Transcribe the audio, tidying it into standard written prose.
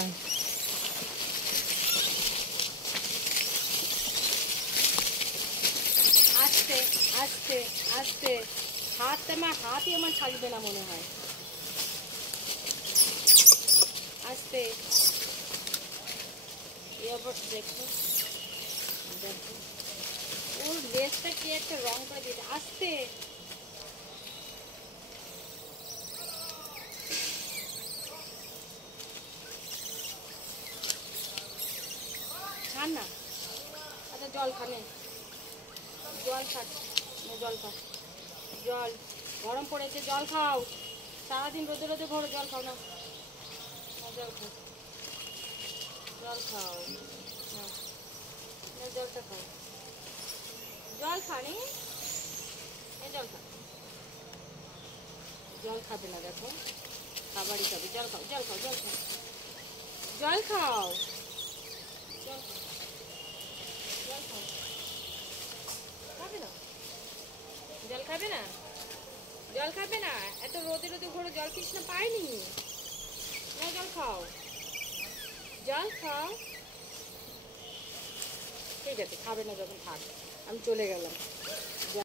আয়। আস্তে আস্তে আস্তে, হাতই আমার থাকবে না মনে হয়। আস্তে, এবার দেখো দেখো ওর লেজটা কি একটা রং করে দিয়েছে। আস্তে, ছাড় না। আচ্ছা জল খানে, জল খা, জল খা, জল গরম পড়েছে, জল খাও। সারাদিন রোদে রোদে ঘোরো, জল খাও না, জল খাও, জল খাও না, জলটা খাও, জল খানি, জল খা। জল খাবে না, দেখো খাবারই খাবে। জল খাও, জল খাও, জল খাও, জল খাও, জল খাও, জল খাও। খাবে না, জল খাবে না, জল খাবে না। এত রোদে রোদে ঘোরো, জল তৃষ্ণা পায়নি। না জল খাও, জল খাও। ঠিক আছে, খাবে না যখন থাক, আমি চলে গেলাম।